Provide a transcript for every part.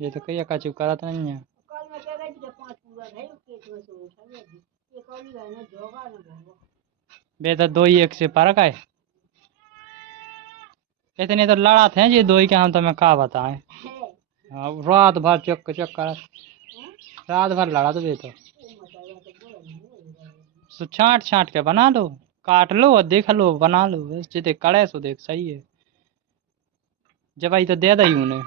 ये तो कई का चुका था नहीं है। कल मैं कह रही थी कि 5 पूरा नहीं खेत में से उठा ले ये कौली है ना जोगा ना भोगा बे तो 2 ही 1 से फर्क है। इतने तो लड़ा थे ये 2 ही के, हम तुम्हें क्या बताएं। है हाँ, रात भर चक चक कर, रात भर लड़ा तो बे तो। वो मचाया तो बोला नहीं सो छांट छांट के बना लो, काट लो और देख लो, बना लो बस, जितने कड़े सो देख सही है। जब आई तो दे दई उन्हें,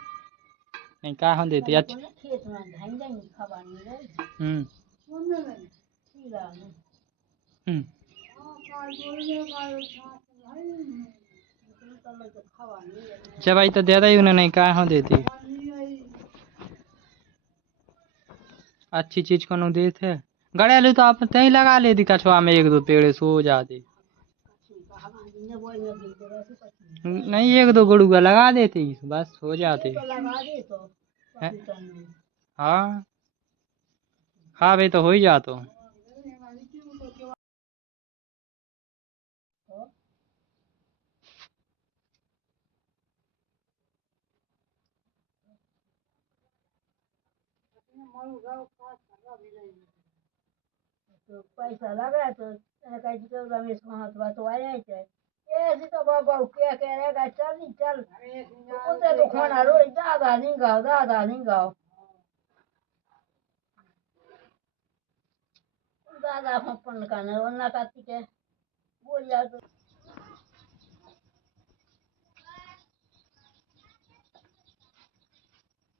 नहीं कहा हम देती अच्छा। खेत में धान जाएंगे खवानी रही हम्म सुनने में सीधा में हम्म हां काल बोलने का छाप भाई लेकिन कल तो खवानी रही जब आई तो दे दई उन्हें, नहीं कहा हम देती। खवानी आई अच्छी चीज को नु देते गड़ेलू तो आप तही लगा लेती कछुआ में 1 2 पेड़ सो जाती। कहा ने बोल में गिनते रहे पत्नी नहीं 1 2 गुड़ुआ लगा देती बस हो जाते। तो लगा दे तो हैं? पपीता में हाँ हाँ भाई तो हो ही जातो। तो पैसा लगा तो कह दी तो रमेश को हाथ बात आया है ऐसे तो बाबा क्या कह रहेगा चल नहीं चल तो उसे तो खाना रोज दादा नहीं गाओ दादा अपन का ना वरना का बोल जाओ तो